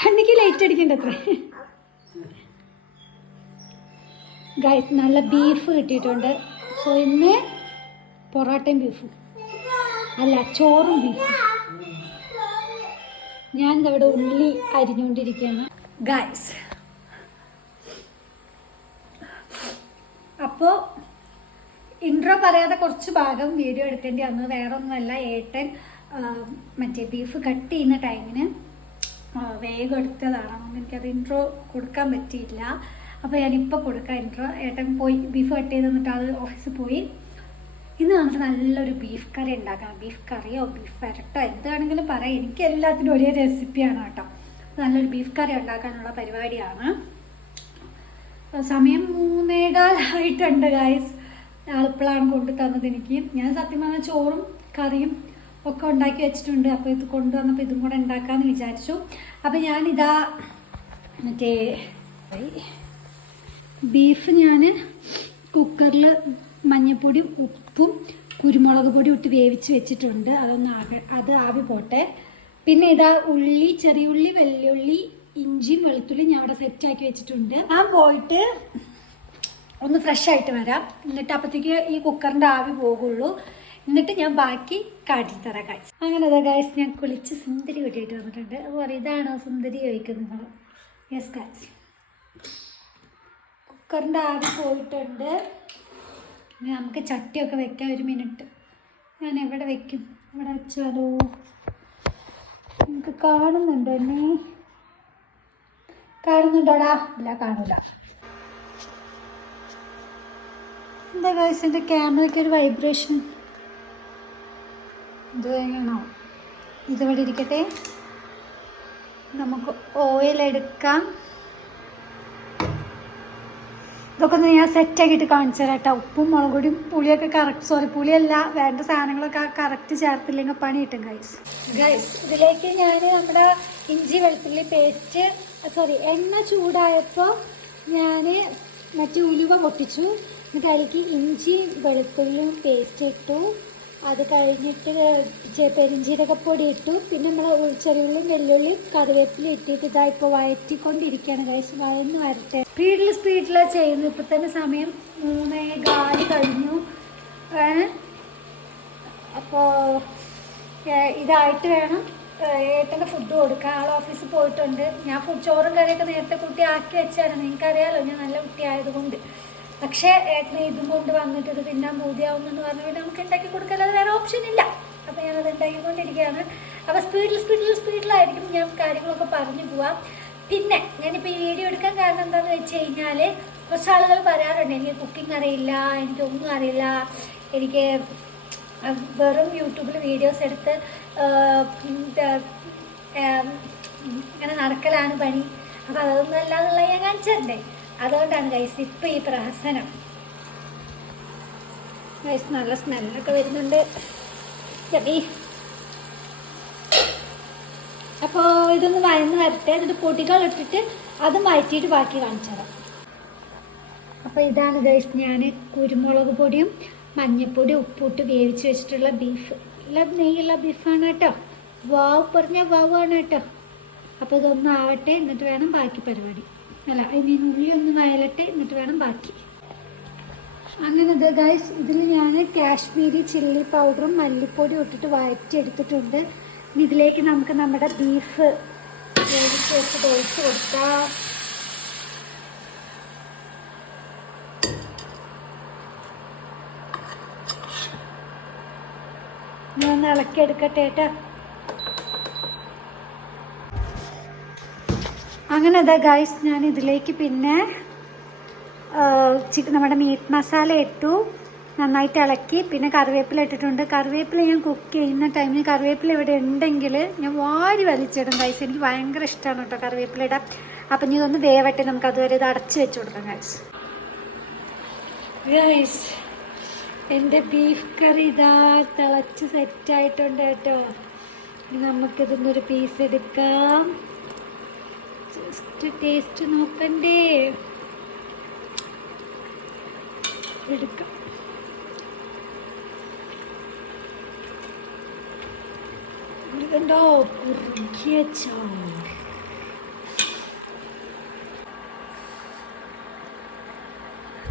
കണ്ണിക്ക് light അടിക്കണ്ടത്രേ? Guys നല്ല beef കിട്ടിയിട്ടുണ്ട്. സോ ഇന്ന് പൊറോട്ടയും ബീഫും അല്ല ചോറും ബീഫും ഞാൻ ഇവിടെ ഉള്ളി അരിഞ്ഞുകൊണ്ടിരിക്കുകയാണ് ഗൈസ് അപ്പോൾ ഇൻട്രോ പറയാതെ കുറച്ച് ഭാഗം വീഡിയോ എടുക്കേണ്ടി വന്നു. വേറൊന്നുമല്ല ഏട്ടൻ മറ്റേ ബീഫ് കട്ട് ചെയ്യുന്ന ടൈമിന് വേഗം എടുത്തതാണ് അതുകൊണ്ട് എനിക്കത് ഇൻട്രോ കൊടുക്കാൻ പറ്റിയില്ല. അപ്പോൾ ഞാനിപ്പോൾ കൊടുക്കാം ഇൻട്രോ ഏട്ടൻ പോയി ബീഫ് കട്ട് ചെയ്ത് തന്നിട്ട് അത് ഓഫീസിൽ പോയി. ഇന്ന് നമുക്ക് നല്ലൊരു ബീഫ് കറി ഉണ്ടാക്കണം. ബീഫ് കറിയോ ബീഫ് വരട്ടോ? എന്താണെങ്കിലും പറയാം. എനിക്ക് എല്ലാത്തിനും ഒരേ റെസിപ്പിയാണ് കേട്ടോ. നല്ലൊരു ബീഫ് കറി ഉണ്ടാക്കാനുള്ള പരിപാടിയാണ്. സമയം മൂന്നേകാലായിട്ടുണ്ട് ഗായ്സ് ആളിപ്പോഴാണ് കൊണ്ടു തന്നത് എനിക്ക്. ഞാൻ സത്യം പറഞ്ഞാൽ ചോറും കറിയും ഒക്കെ ഉണ്ടാക്കി വെച്ചിട്ടുണ്ട്. അപ്പോൾ ഇത് കൊണ്ടുവന്നപ്പോൾ ഇതും കൂടെ ഉണ്ടാക്കാമെന്ന് വിചാരിച്ചു. അപ്പോൾ ഞാനിതാ മറ്റേ ബീഫ് ഞാൻ കുക്കറിൽ മഞ്ഞൾപ്പൊടി ഉപ്പും കുരുമുളക് പൊടി ഇട്ട് വേവിച്ച് വെച്ചിട്ടുണ്ട്. അതൊന്ന് ആകെ അത് ആവി പോട്ടെ. പിന്നെ ഇതാ ഉള്ളി ചെറിയുള്ളി ഉള്ളി വെള്ളുള്ളി ഇഞ്ചിയും വെളുത്തുള്ളി ഞാൻ അവിടെ സെറ്റ് ആക്കി വെച്ചിട്ടുണ്ട്. ഞാൻ പോയിട്ട് ഒന്ന് ഫ്രഷ് ആയിട്ട് വരാം. എന്നിട്ട് അപ്പോഴത്തേക്ക് ഈ കുക്കറിന്റെ ആവി പോകുള്ളൂ. എന്നിട്ട് ഞാൻ ബാക്കി കാട്ടിത്തരാം കാഴ്ച അങ്ങനെ അതാ ഗായ്സ് ഞാൻ കുളിച്ച് സുന്ദരി കൂട്ടിയിട്ട് വന്നിട്ടുണ്ട്. അപ്പോൾ ഇതാണോ സുന്ദരി? നിങ്ങൾ യെസ് ഗായ്സ് കുക്കറിന്റെ ആവി പോയിട്ടുണ്ട്. ഇനി നമുക്ക് ചട്ടിയൊക്കെ വെക്കാം ഒരു മിനിറ്റ് ഞാൻ എവിടെ വെക്കും? ഇവിടെ വെച്ചാലോ? നിങ്ങൾക്ക് കാണുന്നുണ്ടോ എന്നെ? കാണുന്നുണ്ടോടാ? ഇല്ല കാണൂല. എന്താ ഗായ്സ് എന്റെ ക്യാമറയ്ക്ക് ഒരു വൈബ്രേഷൻ ഇത് വേണോ? ഇരിക്കട്ടെ. നമുക്ക് ഓയിൽ എടുക്കാം. ഇതൊക്കെ ഒന്ന് ഞാൻ സെറ്റ് ആക്കിയിട്ട് കാണിച്ചു തരാം കേട്ടോ. ഉപ്പും മുളക് പൊടിയും പുളിയൊക്കെ കറക്റ്റ് സോറി പുളിയല്ല വേണ്ട സാധനങ്ങളൊക്കെ കറക്റ്റ് ചേർത്തില്ലെങ്കിൽ പണി കിട്ടും ഗൈസ് ഗൈസ് ഇതിലേക്ക് ഞാൻ നമ്മുടെ ഇഞ്ചി വെളുത്തുള്ളി പേസ്റ്റ് സോറി എണ്ണ ചൂടായപ്പോൾ ഞാൻ മറ്റേ ഉലുവ പൊട്ടിച്ചു. എന്നിട്ട് അതിലേക്ക് ഇഞ്ചി വെളുത്തുള്ളിയും പേസ്റ്റ് ഇട്ടു. അത് കഴിഞ്ഞിട്ട് പെരിഞ്ചീരകപ്പൊടി ഇട്ടു. പിന്നെ നമ്മൾ ചെറിയുള്ളിയും വെല്ലുള്ളിയും കറിവേപ്പില ഇട്ടിട്ട് ഇതാ ഇപ്പോൾ വഴറ്റിക്കൊണ്ടിരിക്കുകയാണ് കഴിച്ച് വഴന്ന് വരട്ടെ. സ്പീഡിൽ സ്പീഡിൽ ചെയ്യുന്നു. ഇപ്പം തന്നെ സമയം മൂന്നേ കാൽ കഴിഞ്ഞു? അപ്പോൾ ഇതായിട്ട് വേണം ഏട്ടന്റെ ഫുഡ് കൊടുക്കാൻ. ആൾ ഓഫീസിൽ പോയിട്ടുണ്ട്. ഞാൻ ഫുഡ് ചോറും കറിയൊക്കെ നേരത്തെ കുട്ടി ആക്കി വെച്ചാണ് നിങ്ങൾക്കറിയാലോ ഞാൻ നല്ല കുട്ടി ആയതുകൊണ്ട് പക്ഷേ ഏട്ടനെ ഇതും കൊണ്ട് വന്നിട്ട് ഇത് തിന്നാൻ പറഞ്ഞു പറഞ്ഞിട്ട് നമുക്ക് ഉണ്ടാക്കി കൊടുക്കാതെ വേറെ ഓപ്ഷൻ ഇല്ല. അപ്പോൾ ഞാനത് ഉണ്ടാക്കിക്കൊണ്ടിരിക്കുകയാണ്. അപ്പോൾ സ്പീഡിൽ സ്പീഡിൽ സ്പീഡിലായിരിക്കും ഞാൻ കാര്യങ്ങളൊക്കെ പറഞ്ഞു പോവാം. പിന്നെ ഞാനിപ്പോൾ ഈ വീഡിയോ എടുക്കാൻ കാരണം എന്താണെന്ന് വെച്ച് കഴിഞ്ഞാൽ കുറച്ച് ആളുകൾ പറയാറുണ്ട് എനിക്ക് കുക്കിംഗ് അറിയില്ല എനിക്കൊന്നും അറിയില്ല. എനിക്ക് വെറും യൂട്യൂബിൽ വീഡിയോസ് എടുത്ത് ഇങ്ങനെ നടക്കലാണ് പണി. അപ്പോൾ അതൊന്നും അല്ലാന്നുള്ള ഞാൻ കാണിച്ചിട്ടുണ്ടേ അതുകൊണ്ടാണ് ഗൈസ് ഇപ്പം ഈ പ്രഹസനം. ഗൈസ് നല്ല സ്മെല്ലൊക്കെ വരുന്നുണ്ട്. ചെടി അപ്പോൾ ഇതൊന്ന് വഴന്ന് വരട്ടെ. എന്നിട്ട് പൊടികൾ ഇട്ടിട്ട് അത് മാറ്റിയിട്ട് ബാക്കി കാണിച്ചു തരാം അപ്പോൾ ഇതാണ് ഗൈസ് ഞാൻ കുരുമുളക് പൊടിയും മഞ്ഞൾപ്പൊടിയും ഉപ്പിട്ട് വേവിച്ച് വെച്ചിട്ടുള്ള ബീഫ്. നല്ല നെയ്യുള്ള ബീഫാണ് കേട്ടോ. വാവ് പറഞ്ഞ വാവാണ് കേട്ടോ. അപ്പോൾ ഇതൊന്നും ആവട്ടെ. എന്നിട്ട് വേണം ബാക്കി പരിപാടി. അല്ല ഉള്ളി ഒന്ന് വയലട്ടെ എന്നിട്ട് വേണം ബാക്കി. അങ്ങനെ ഇത് ഗൈസ് ഇതിൽ ഞാൻ കാശ്മീരി ചില്ലി പൗഡറും മല്ലിപ്പൊടിയും ഇട്ടിട്ട് വഴറ്റിയെടുത്തിട്ടുണ്ട്. ഇതിലേക്ക് നമുക്ക് നമ്മുടെ ബീഫ് വേവിച്ച് വെച്ചിട്ട് ഒഴിച്ച് കൊടുക്കാം. ഇളക്കി എടുക്കട്ടെ കേട്ടോ അങ്ങനെ അതാ ഗൈസ് ഞാൻ ഇതിലേക്ക് പിന്നെ നമ്മുടെ മീറ്റ് മസാല ഇട്ടു. നന്നായിട്ട് ഇളക്കി. പിന്നെ കറിവേപ്പില ഇട്ടിട്ടുണ്ട്. കറിവേപ്പില ഞാൻ കുക്ക് ചെയ്യുന്ന ടൈമിൽ കറിവേപ്പില ഇവിടെ ഉണ്ടെങ്കിൽ ഞാൻ വാരി വലിച്ചിടും ഗൈസ് എനിക്ക് ഭയങ്കര ഇഷ്ടമാണ് കേട്ടോ കറിവേപ്പില ഇടാം അപ്പം ഇനി ഒന്ന് വേവട്ടെ. നമുക്ക് അതുവരെ ഇത് അടച്ച് വെച്ച് കൊടുക്കാം ഗൈസ് ഗൈസ് എന്റെ ബീഫ് കറി ഇതാ തിളച്ച് സെറ്റായിട്ടുണ്ട് കേട്ടോ നമുക്കിതൊന്നൊരു പീസ് എടുക്കാം. ജസ്റ്റ് ടേസ്റ്റ് നോക്കണ്ടേ? എടുക്കാം.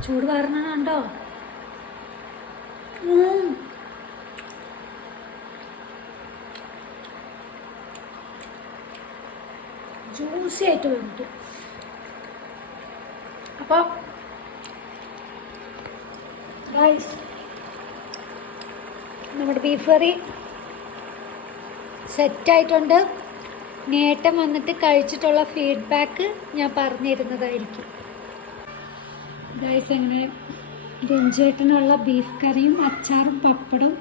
ചൂട് കാരണം ജ്യൂസി ആയിട്ട് വേണ്ടു അപ്പോൾ ഗൈസ് നമ്മുടെ ബീഫ് കറി സെറ്റായിട്ടുണ്ട് നേട്ടം വന്നിട്ട് കഴിച്ചിട്ടുള്ള ഫീഡ്ബാക്ക് ഞാൻ പറഞ്ഞിരുന്നതായിരിക്കും. ഗൈസ് അങ്ങനെ രഞ്ജേട്ടനുള്ള ബീഫ് കറിയും അച്ചാറും സെറ്റ്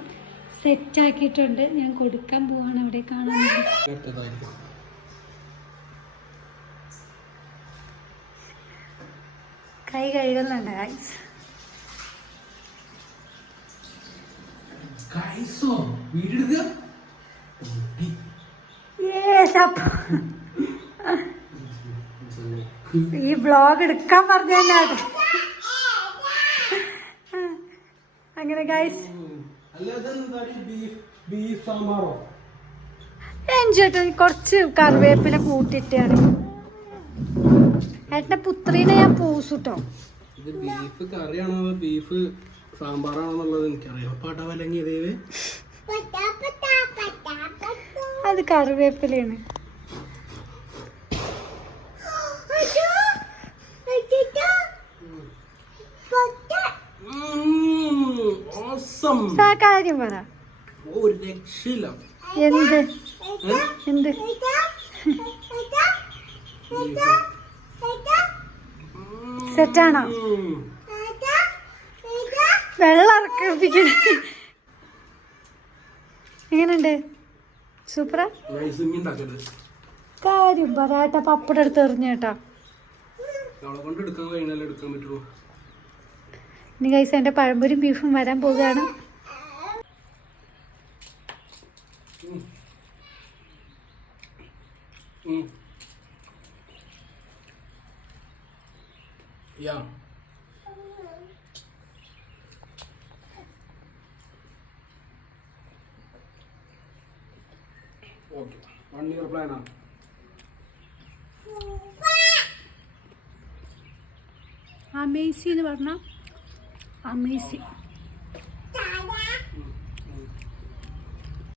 സെറ്റാക്കിയിട്ടുണ്ട് ഞാൻ കൊടുക്കാൻ പോവാണ്. അവിടെ കാണാൻ. കൈ കഴുകുന്നുണ്ട് ഗൈസ് ഈ ബ്ലോഗ് എടുക്കാൻ പറഞ്ഞ അങ്ങനെ ഗൈസ് എൻജോയ് കുറച്ച് കറിവേപ്പില കൂട്ടിയിട്ടാണ്. ഏട്ടന്റെ പുത്രീനെ ഞാൻ പൂസുട്ടോ ഇത് ബീഫ് കറിയാണോ ബീഫ് സാമ്പാറാണോ എന്നുള്ളത് എനിക്കറിയാം. പാട്ട വലങ്ങി ദേവേ. അത് കറിവേപ്പിലയാണ്. കാര്യം പറ. ഒരു രക്ഷയില്ല. എന്ത്? എന്ത്? സെറ്റാണോ. വെള്ളം ഇറക്കിപ്പിക്കണ. എങ്ങനെയുണ്ട്? സൂപ്പറാ? കാര്യം പറയാട്ട പപ്പട എടുത്ത് എറിഞ്ഞേട്ടാ പറ്റുള്ളൂ. ഇനി കൈസ് എന്റെ പഴംപൊരിയും ബീഫും വരാൻ പോവുകയാണ്. ഉം. Yeah. Okay. One year plan ആണ് അമേസി എന്ന് പറഞ്ഞാൽ അമേസി